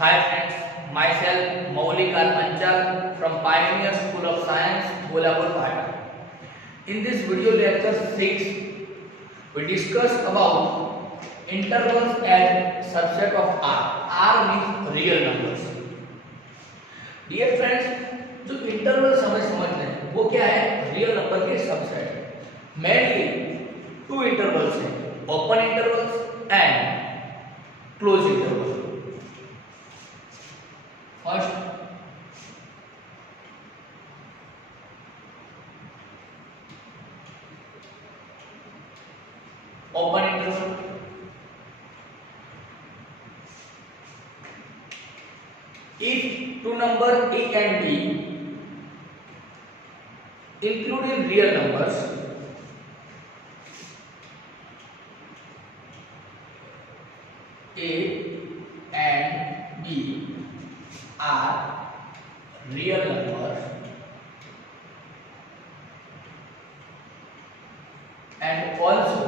Hi friends, myself Maulik Arpanchal from Pioneer School of Science, Kolhapur, Bhata. In this video lecture 6, we discuss about intervals as subset of R. R means real numbers. Dear friends, जो interval समझते हैं वो क्या है? Real number के subset. Mainly to intervals हैं, open intervals and close intervals. First open interval. If two number A and B including real numbers, A and B are real numbers and also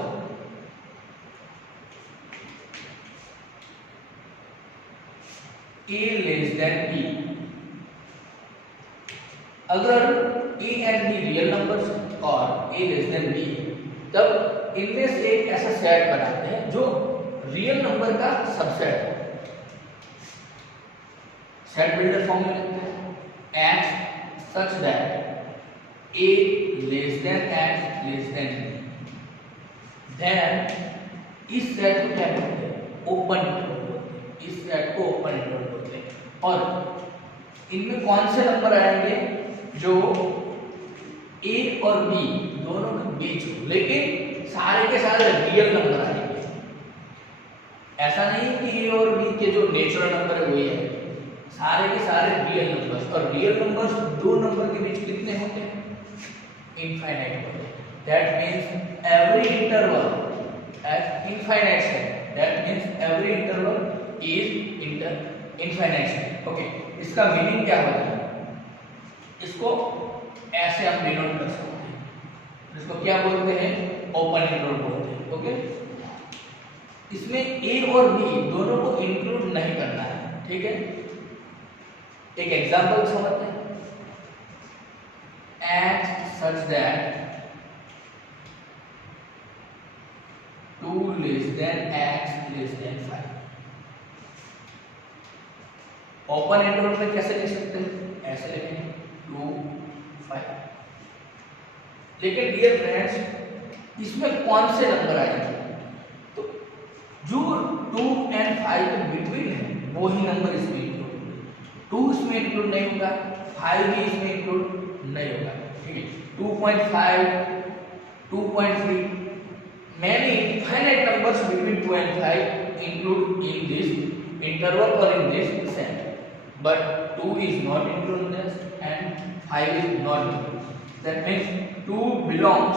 A less than B. अगर A and B real numbers और A less than B तब इनमें से एक ऐसा set बनाते हैं जो रियल नंबर का सबसेट है. सेट बिल्डर फॉर्म में लिखते हैं x such that A less than x less than B. Then इस सेट को क्या कहते हैं? ओपन इंटरवल बोलते हैं. इस सेट को ओपन इंटरवल बोलते हैं. और इनमें कौन से नंबर आएंगे? जो A और B दोनों के बीच हो, लेकिन सारे के सारे रियल नंबर आएंगे. ऐसा नहीं कि A और B के जो नेचुरल नंबर है वही है, सारे के सारे रियल नंबर्स. और रियल नंबर्स दो नंबर के बीच कितने होते हैं? इनफाइनाइट होते हैं. That means every interval is infinite set. That means every interval is infinite set. Okay, इसका मीनिंग क्या होता है? इसको ऐसे हम डिनोट कर सकते हैं. इसको क्या बोलते हैं? ओपन इंटरवल बोलते हैं. ओके, इसमें ए और बी दोनों को इंक्लूड नहीं करना है. ठीक है, एक एग्जांपल समझते हैं. x such that 2 less than x less than 5. Open interval में कैसे लिख सकते हैं? ऐसे लिखेंगे 2 5. लेकिन डियर फ्रेंड्स, इसमें कौन से नंबर आएंगे? तो जो 2 एंड 5 के बिटवीन है वो ही नंबर इसमें इंक्लूड. 2 इसमें इंक्लूड नहीं होगा, 5 भी इसमें इंक्लूड नहीं होगा. ठीक है, 2.5 2.3 many finite numbers between 2 and 5 include in this interval or in this set. But 2 is not included in this and 5 is not included. That means 2 belongs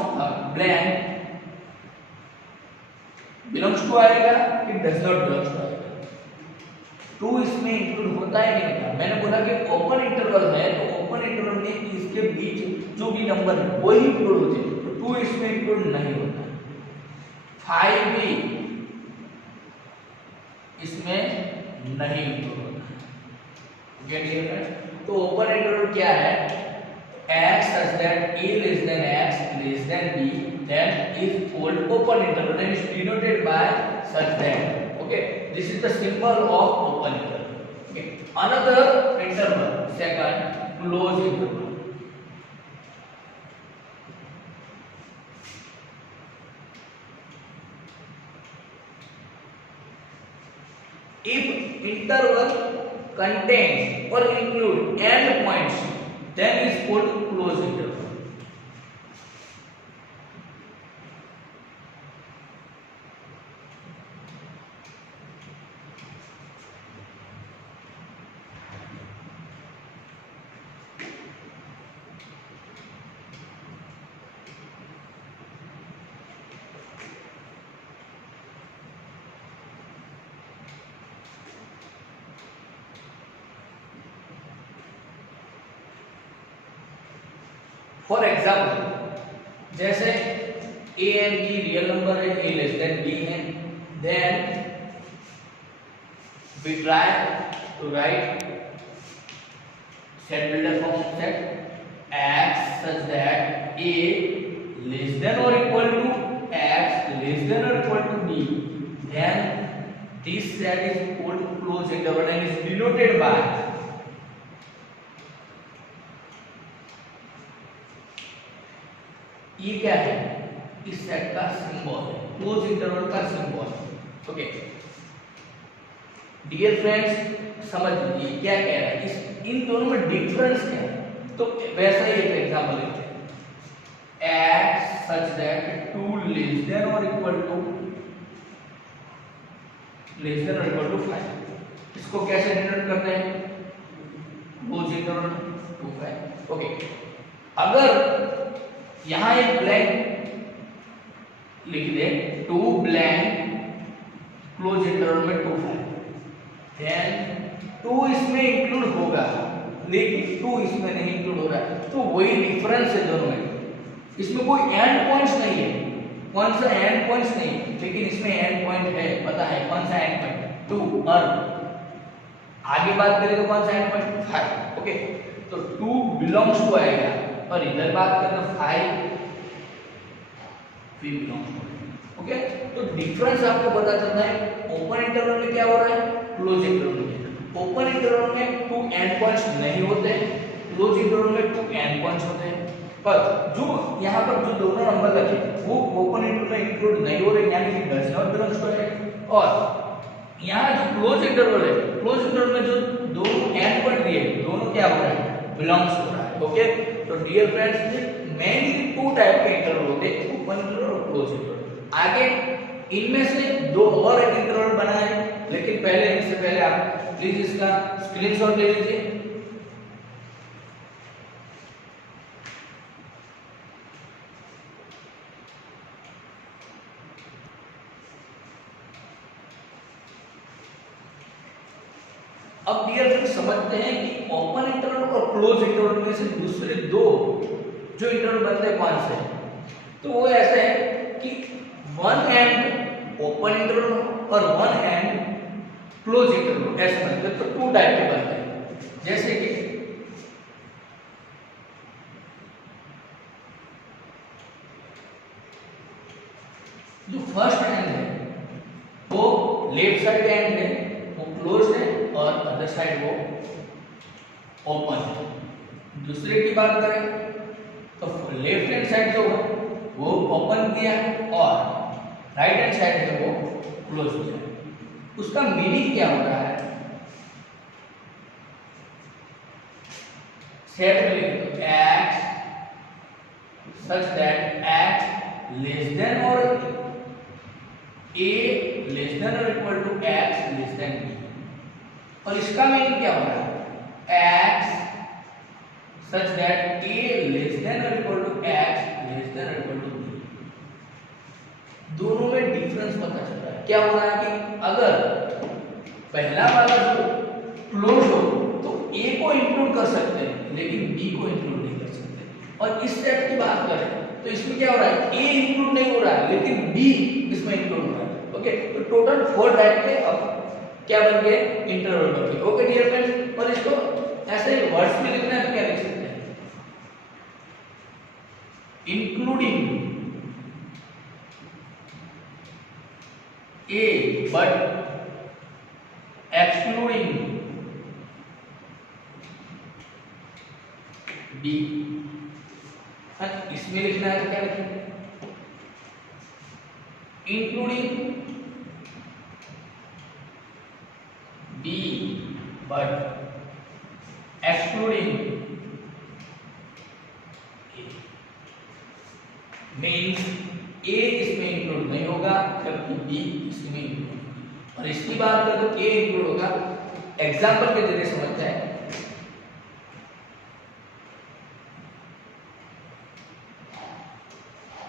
to आएगा, it does not belongs to आएगा. 2 इसमें include होता ही नहीं होता. मैंने बोला कि open interval है तो ओपन इंटरवल में इसके बीच जो भी नंबर है वही इंक्लूड होते हैं. तो 2 इसमें इंक्लूड नहीं होता. 5 भी इसमें नहीं इंक्लूड होता. तो ओपन इंटरवल क्या है? x such that A less than x less than B, then is called open interval and is denoted by such that. Okay, this is the symbol of open interval. Okay, another interval, second, close interval. If interval contains or include end points, then is called closed interval. For example, जैसे A and B real number है, A less than B है, then we try to write set builder form of set x such that a less than or equal to x less than or equal to b, then this set is called closed interval and is denoted by ये क्या है, इस set का symbol है, close interval का symbol. Okay dear friends, समझ लीजिए क्या कह रहा है, इस इन दोनों में डिफरेंस क्या है। तो वैसा ही एक एग्जांपल लेते हैं, x such that 2 less than or equal to 5। इसको कैसे डिनोट करते हैं, क्लोज इंटरवल 2 5। ओके अगर यहां एक ब्लैंक लिख दे, 2 ब्लैंक क्लोज इंटरवल में 2 5, देन 2 इसमें इंक्लूड होगा लेकिन 2 इसमें नहीं इंक्लूड हो रहा है, तो वही डिफरेंस है दोनों में। इसमें कोई एंड पॉइंट्स नहीं है, कौन सा एंड पॉइंट्स नहीं, लेकिन इसमें एंड पॉइंट है, पता है कौन सा एंड पॉइंट 2, और आगे बात करें तो कौन सा एंड पॉइंट 5। ओके तो 2 बिलोंग्स टू आएगा, और इधर बात करना 5 भी बिलोंग्स टू। ओके तो डिफरेंस आपको पता चलता है, ओपन इंटरवल में क्या हो रहा है, क्लोज इंटरवल में। ओपन इंटरवल में 2 एंड पॉइंट्स नहीं होते, क्लोज इंटरवल में 2 एंड पॉइंट्स होते हैं। पर जो यहाँ पर जो दोनों नंबर लगे वो ओपन इंटरवल में इंक्लूड नहीं हो रहे, यानी कि डज नॉट बिलोंग्स टू है। और यहाँ जो क्लोज इंटरवल है, क्लोज इंटरवल में जो दोनों एंड पॉइंट दिए दोनों क्या हो रहा है, बिलोंग्स हो रहा है। ओके तो डियर फ्रेंड्स, मेनली 2 टाइप के इंटरवल होते हैं, ओपन इंटरवल और क्लोज इंटरवल। आगे इनमें से 2 और एक इंटरवल बना है, लेकिन पहले इससे पहले आप प्लीज इसका स्क्रीनशॉट ले लीजिए। अब डियर फ्रेंड्स समझते हैं कि ओपन इंटरवल और क्लोज इंटरवल में से दूसरे 2 जो इंटरवल बनते हैं कौन से हैं, तो वो ऐसे है कि 1 एंड ओपन इंटरवल और 1 एंड क्लोज इंटरवल ऐसे बनते हैं। तो 2 टाइप के बनते हैं, जैसे कि जो फर्स्ट एंड है वो लेफ्ट साइड एंड है, वो क्लोज है, और अदर साइड वो ओपन है। दूसरे की बात करें तो लेफ्ट हैंड साइड जो है वो ओपन किया और राइट हैंड साइड है वो क्लोज किया। उसका मीनिंग क्या हो रहा है, सेट में लिख दो x such that x less than or a less than or equal to x less than b। और इसका मीनिंग क्या हो रहा है, x such that a less than or equal to x less than or equal to b। दोनों में difference पता चल रहा है। क्या हो रहा है कि अगर पहला वाला जो क्लोज हो तो a को इंक्लूड कर सकते हैं लेकिन b को इंक्लूड नहीं कर सकते। और इस सेट की बात करें तो इसमें क्या हो रहा है, a इंक्लूड नहीं हो रहा है लेकिन b इसमें इंक्लूड हो रहा है। ओके तो टोटल 4 टाइप के अब क्या बन गए, इंटरवल बन गए। ओके डियर फ्रेंड्स, और इसको ऐसे वर्ड्स में लिखना है तो क्या लिख सकते हैं, including a but excluding b। इसमें लिखना है तो क्या लिखेंगे, including b but excluding a। Means a इसमें इंक्लूड नहीं होगा जबकि b इसमें इंक्लूड होगा। और इसकी बात करें तो a इंक्लूड होगा। एग्जांपल के जरिए समझते हैं,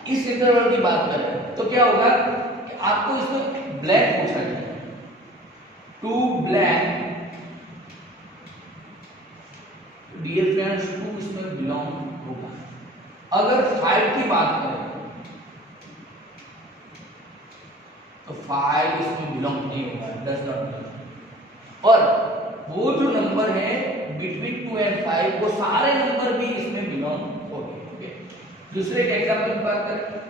इस इंटरवल की बात करें तो क्या होगा कि आपको इसमें ब्लैंक पूछा जाएगा, 2 ब्लैंक। डियर फ्रेंड्स 2 इसमें बिलोंग होगा। अगर 5 की बात करें तो 5 इसमें बिलोंग नहीं होगा, डज नॉट बिलोंग। और वो जो नंबर है बिटवीन 2 and 5 वो सारे नंबर भी इसमें बिलोंग होंगे। ओके, दूसरे एक एग्जांपल की बात करें,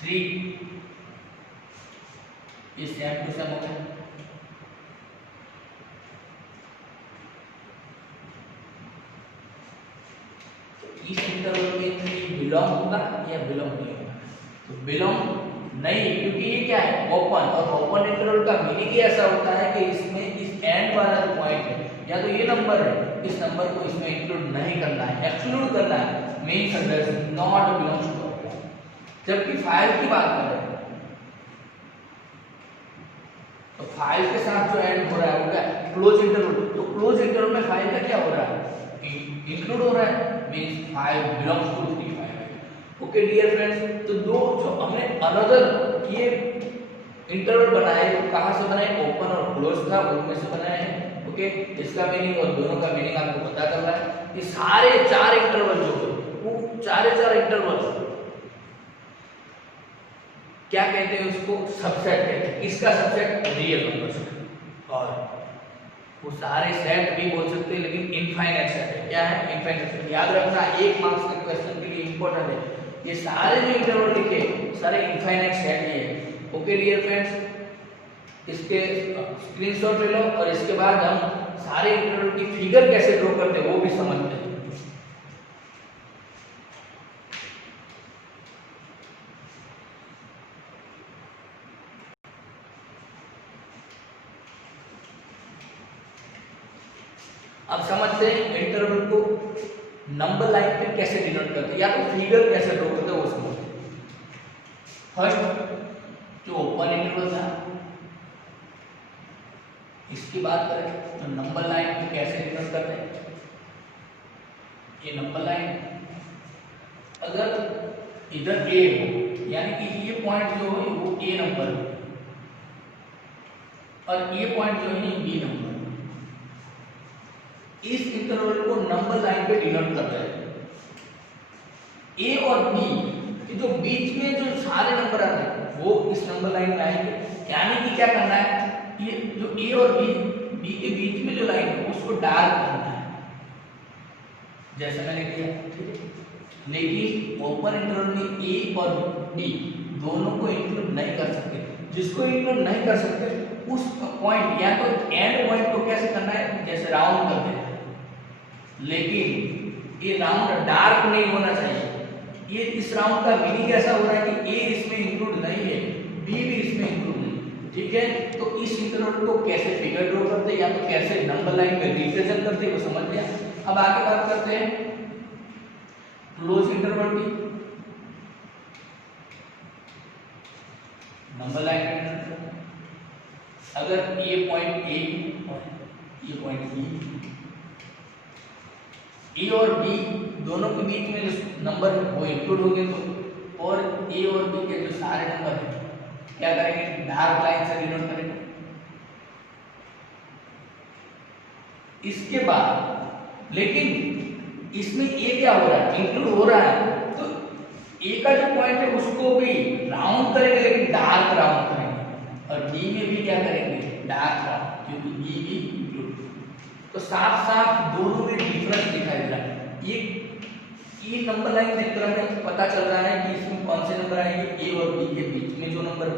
3 ये सेम टू सेम हो गया। इस इंटरवल में 3 बिलोंग होगा या बिलोंग नहीं होगा? तो बिलोंग नहीं, क्योंकि ये क्या है ओपन, और ओपन इंटरवल का मीनिंग ही ऐसा होता है कि इसमें इस एंड वाला जो पॉइंट है या तो ये नंबर है, इस नंबर को इसमें इंक्लूड नहीं करना है, एक्सक्लूड करना है, means does not belongs to. जबकि 5 की बात करें तो 5 के साथ जो एंड हो रहा है वो क्या क्लोज इंटरवल, तो क्लोज इंटरवल में 5 का क्या हो रहा है इंक्लूड हो रहा है, means 5 belongs to 3 5। Okay dear friends, तो दो जो हमने अनदर ये इंटरवल बनाए तो कहां से बनाए, ओपन और क्लोज था उनमें से बनाए हैं। ओके, इसका मीनिंग और दोनों का मीनिंग आपको पता चल रहा है कि सारे 4 इंटरवल जो वो चारे 4 इंटरवल क्या कहते हैं, उसको सबसेट कहते हैं। इसका सबसेट रियल नंबर, और वो सारे सेट भी बोल सकते हैं, लेकिन इनफाइनाइट सेट है। क्या है इनफाइनाइट सेट, याद रखना 1 मार्क्स के क्वेश्चन के लिए इंपॉर्टेंट है। ये सारे जो इंटरवल लिखे सारे इनफाइनाइट सेट ही है। ओके डियर फ्रेंड्स, इसके स्क्रीनशॉट ले लो और इसके बाद हम सारे इंटरवल की फिगर कैसे ड्रॉ करते हैं वो भी समझते हैं। अब समझते हैं इंटरवल को नंबर लाइन पे कैसे डिनोट करते हैं या तो फिगर कैसे ड्रॉ करते हैं वो समझते हैं। फर्स्ट जो ओपन इंटरवल था इसकी बात करें तो नंबर लाइन पे कैसे डिनोट करते हैं। ये नंबर लाइन अगर इधर ए हो यानी कि ये पॉइंट जो है वो ए नंबर है और ये पॉइंट जो है बी नंबर, इस इंटरवल को नंबर लाइन पे डिनोट करते हैं। ए और बी के जो बीच में जो सारे नंबर आते हैं वो इस नंबर लाइन में आएंगे, यानी कि क्या करना है, ये जो ए और बी के बीच में जो लाइन है उसको डार्क करना है, जैसे मैंने किया, ठीक है। लेकिन ओपन इंटरवल में ए और बी दोनों को इंक्लूड नहीं कर सकते। जिसको इंक्लूड नहीं कर सकते उस पॉइंट या तो एंड पॉइंट को कैसे करना है, जैसे राउंड कर देना है, लेकिन ये राउंड डार्क नहीं होना चाहिए। ये इस राउंड का मीनिंग ऐसा हो रहा है कि ए इसमें इंक्लूड नहीं है, बी भी इसमें इंक्लूड नहीं, ठीक है। तो इस इंटरवल को कैसे फिगर ड्रॉ करते हैं या तो कैसे नंबर लाइन में रिप्रेजेंट करते हैं वो समझ लिया। अब आगे बात करते हैं क्लोज इंटरवल की। नंबर लाइन में अगर ये पॉइंट ए और ये पॉइंट बी, ए और बी दोनों के बीच में जो नंबर है वो इंक्लूड होंगे, तो और ए और बी के जो सारे नंबर हैं क्या करेंगे, डार्क लाइन से डिनोट करेंगे। इसके बाद लेकिन इसमें ए क्या हो रहा है, इंक्लूड हो रहा है, तो ए का जो पॉइंट है उसको भी राउंड करेंगे लेकिन डार्क राउंड करेंगे, और बी में भी क्या करेंगे डार्क राउंड, क्योंकि बी भी इंक्लूड। तो साफ साफ दोनों में डिफरेंस दिखाई दे रहा है। ये नंबर लाइन देखकर हमें पता चल रहा है कि इसमें कौन से नंबर आएंगे, ए और बी के बीच में जो नंबर,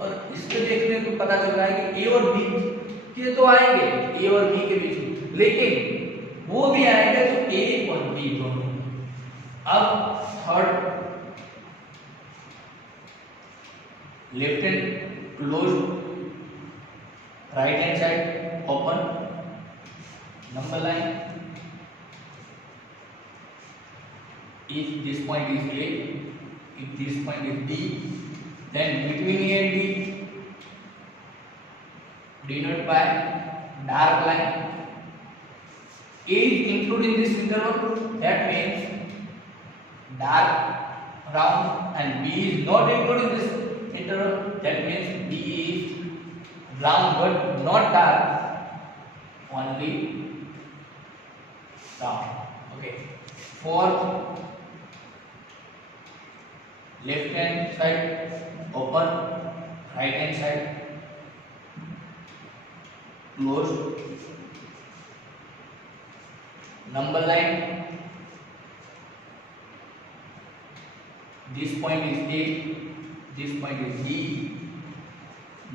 और इसमें देखने को पता चल रहा है कि ए और बी के तो आएंगे, ए और बी के बीच में, लेकिन वो भी आएंगे तो ए और बी दोनों। अब third left hand close, right hand side open, number line, if this point is A, if this point is B, then between A and B denoted by dark line. A is included in this interval, that means dark round, and B is not included in this interval, that means B is round but not dark, only round. Okay. Fourth, left hand side open, right hand side close, number line, this point is A, this point is B.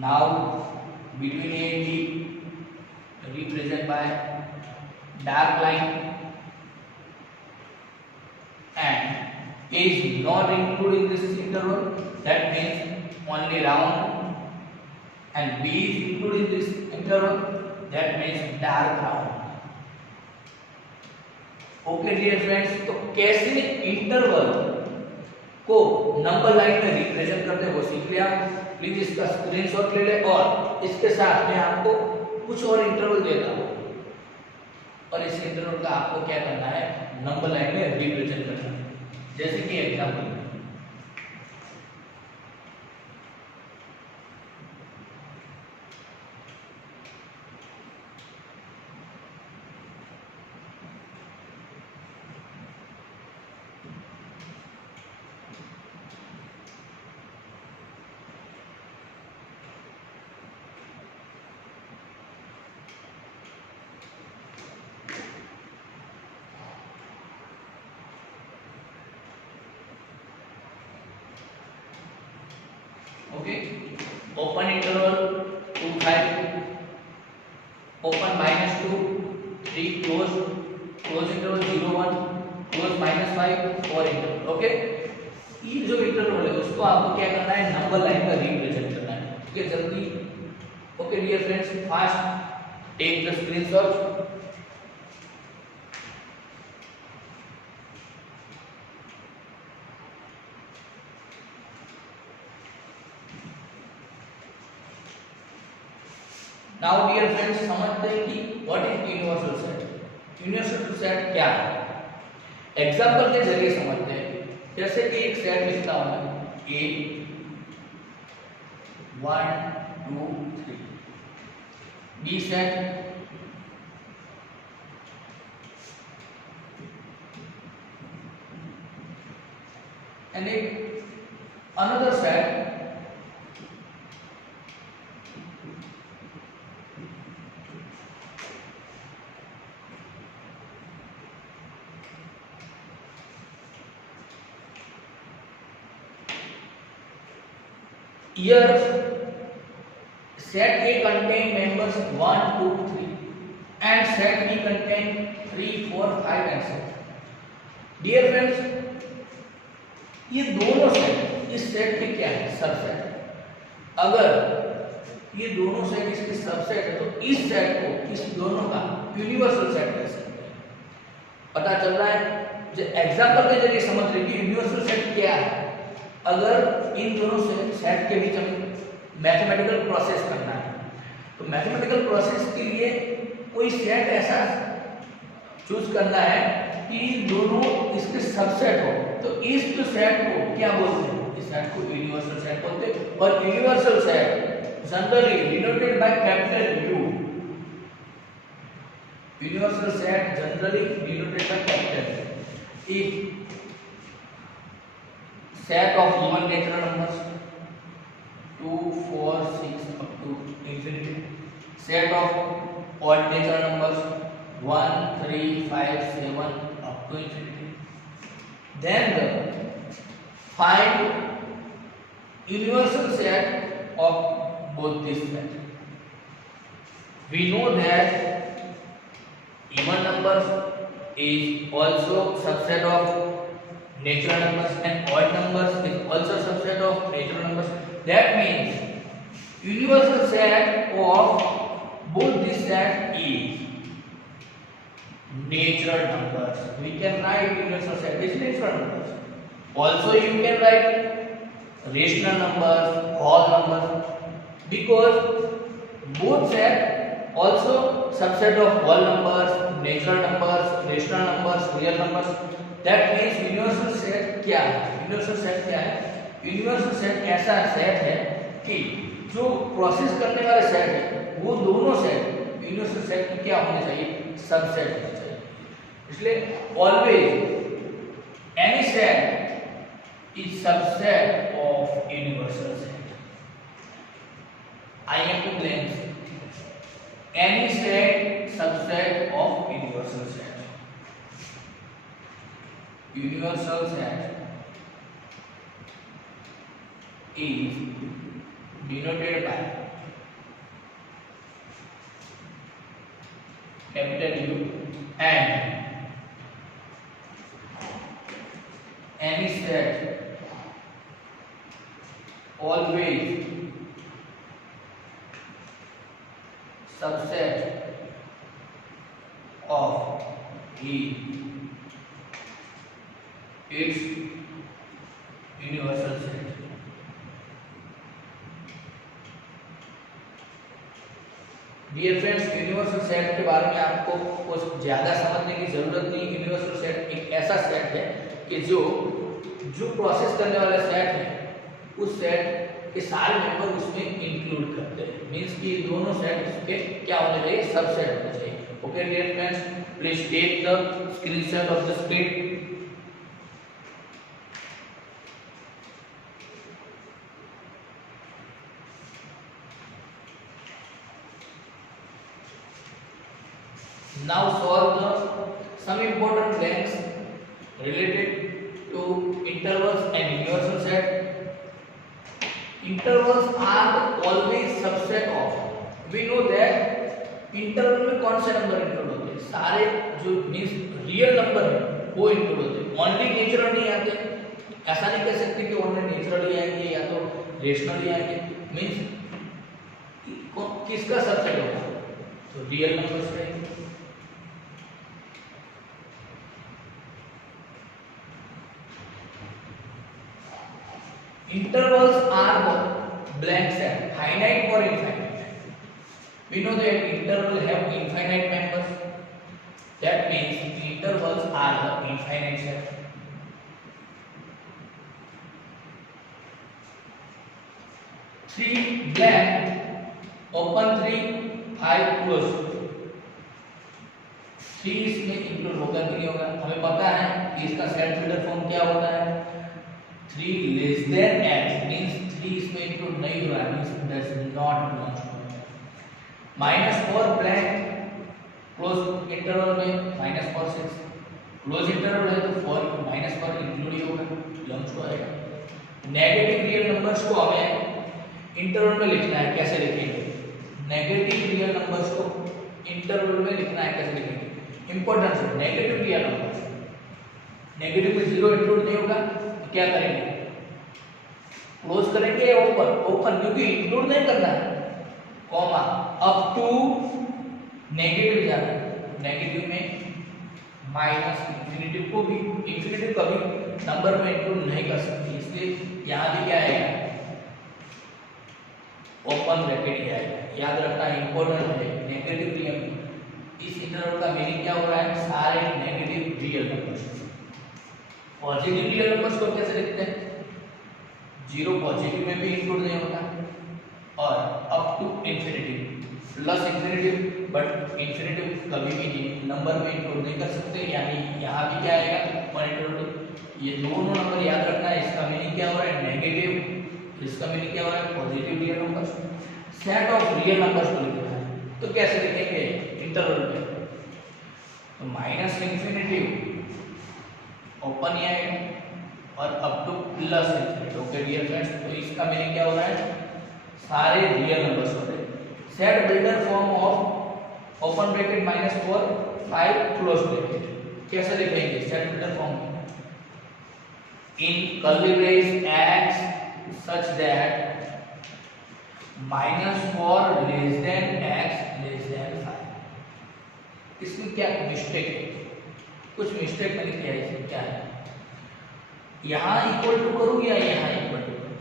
Now between A and B represented by dark line, and A is not included in this interval, that means only round, and B is included in this interval, that means dark round. Okay dear friends, तो कैसे interval को number line में represent करते हैं वो सीख लिया। Please इसका स्क्रीनशॉट ले ले, और इसके साथ मैं आपको कुछ और इंटरवल देता हूँ, और इस इंटरवल का आपको क्या करना है, नंबर लाइन में रिप्रेजेंट करना है। जैसे कि example, okay, open interval 2 5, open -2 3, close, close interval 0 1, close -5 4 interval. Okay, ये जो इंटरवल है उसको आपको क्या करना है, नंबर लाइन में रिप्रेजेंट करना है। ठीक है, जल्दी। Okay dear friends, fast take the screenshot. Now dear friends, समझते हैं कि what is universal set. Universal set क्या है, एग्जांपल के जरिए समझते हैं। जैसे कि एक सेट लिखता हूं, A 1 2 3, B set, and another set here set A contain members 1 2 3 and set B contain 3 4 5 and 6। Dear friends, ये दोनों सेट इस सेट में क्या है, सबसेट। अगर ये दोनों सेट इसके सबसेट है तो इस सेट को, इस दोनों का यूनिवर्सल सेट कह सकते हैं। पता चल रहा है, जो एग्जांपल के जरिए समझ रहे कि यूनिवर्सल सेट क्या है। अगर इन दोनों सेट के बीच हमें मैथमेटिकल प्रोसेस करना है, तो मैथमेटिकल प्रोसेस के लिए कोई सेट ऐसा चूज करना है कि दोनों इसके सबसेट हो। तो इस जो सेट को क्या बोलते हैं, इस सेट को यूनिवर्सल सेट बोलते हैं। और universal set generally denoted by capital U। Universal set generally denoted by capital if set of even natural numbers 2 4 6 up to infinity, set of odd natural numbers 1 3 5 7 up to infinity, then find universal set of both these sets. We know that even numbers is also subset of natural numbers and odd numbers is also subset of natural numbers. That means universal set of both these sets is natural numbers. We can write universal set is natural numbers. Also you can write rational numbers, whole numbers, because both set also subset of whole numbers, natural numbers, rational numbers, real numbers. That means universal set क्या है, universal set क्या है, universal set ऐसा set है कि जो process करने वाले सेट है वो दोनों सेट यूनिवर्सल सेट की क्या होने चाहिए, सबसेट होना चाहिए। इसलिए always any set is subset of universal set. I am to blanks. Any set subset of universal set. Universal set is denoted by capital U and any set always subset of its universal set. Dear friends, universal set के बारे में आपको कुछ ज्यादा समझने की जरूरत नहीं। यूनिवर्सल सेट एक ऐसा सेट है कि जो प्रोसेस करने वाला सेट है उस सेट के सारे मेंबर उसमें इंक्लूड करते हैं। मींस कि दोनों सेट उसके क्या होने चाहिए, सबसेट होने चाहिए। Okay dear friends, please take the screenshot of the screen. Now solve some important blanks related to intervals and universal set. Intervals are always subset of. We know that interval में कौन से number include होते हैं, सारे जो means real number है वो include होते हैं। ओनली नेचुरल नहीं आते, ऐसा नहीं कह सकते कि ओनली नेचुरली आएंगे या तो रेशनली आएंगे। मीन्स किसका सबसेट होगा, तो रियल नंबर्स रहेंगे। Intervals are the blank set, finite or infinite. We know that interval have infinite members. That means intervals are the infinite set. Three blank, open 3, 5 close. 3 इसमें include होगा कि नहीं होगा, हमें पता है कि इसका सेट फिल्टर फॉर्म क्या होता है। 3 less than x means 3 इसमें इंक्लूड नहीं हो रहा है, means does not belong to -4 blank close interval में -4 6 क्लोज इंटरवल है तो 4 -4 इंक्लूड ही होगा, बिलोंग्स टू आएगा। नेगेटिव रियल नंबर्स को हमें इंटरवल में लिखना है, कैसे लिखेंगे? नेगेटिव रियल नंबर्स को इंटरवल में लिखना है, कैसे लिखेंगे? इंपॉर्टेंस है नेगेटिव रियल नंबर्स, नेगेटिव में 0 इंक्लूड नहीं होगा तो क्या करेंगे, क्लोज करेंगे या ओपन? ओपन, क्योंकि इंक्लूड नहीं करना है। कॉमा अप टू नेगेटिव जाना है, नेगेटिव में माइनस इंफिनिटी को भी, इंफिनिटी कभी नंबर में इंक्लूड नहीं कर सकती, इसलिए यहां भी क्या आएगा, ओपन ब्रैकेट ही आएगा। याद रखना इंपॉर्टेंट है नेगेटिव रियल। इस इंटरवल का मीनिंग क्या हो रहा है, सारे negative real numbers. Positive real numbers को कैसे लिखते हैं, 0 पॉजिटिव में भी इंक्लूड नहीं होता, और up to infinity plus infinity, but infinity कभी भी नंबर में इंक्लूड नहीं कर सकते, यानी यहाँ भी क्या आएगा, पॉजिटिव। ये दोनों नंबर याद रखना है, इसका मीनिंग क्या हो रहा है, नेगेटिव, इसका मीनिंग क्या हो रहा है, positive real numbers. Set of real numbers को लिखना है तो कैसे लिखेंगे इंटरवल में, तो माइनस इंफिनिटी ओपन ही आएगा और up to plus infinity. Okay dear friends, तो इसका मीनिंग क्या हो रहा है, सारे रियल नंबर्स हो रहे हैं। Set builder form of open bracket -4 5 close bracket, कैसे लिखेंगे set builder form, in curly brace x such that -4 less than x less than 5। इसमें क्या मिस्टेक है, कुछ मिस्टेक मैंने किया है, इसमें क्या है, यहाँ इक्वल टू करूँ या यहाँ इक्वल टू करूँ?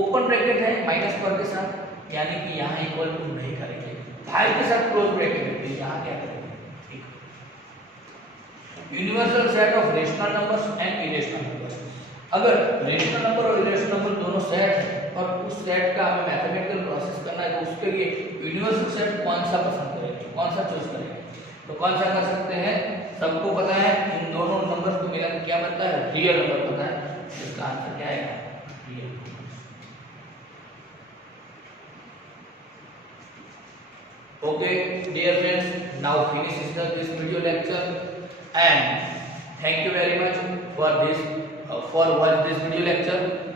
ओपन ब्रैकेट है -4 के साथ, यानी कि यहाँ इक्वल टू नहीं करेंगे, 5 के साथ क्लोज ब्रैकेट है, तो यहाँ क्या करेंगे, universal set of rational numbers and irrational numbers. अगर रेशनल नंबर और इरेशनल नंबर दोनों सेट है और उस सेट का हमें मैथमेटिकल प्रोसेस करना है, तो उसके लिए यूनिवर्सल सेट कौन सा पसंद करेंगे, कौन सा चूज करेंगे? तो कौन सा कर सकते हैं, सबको पता है इन दोनों नंबर को मिला क्या बनता है, रियल नंबर बनता है। इसका इसका आंसर क्या आएगा? Real. Okay, dear friends, now finish this video lecture, and thank you very much for this for watch this video lecture.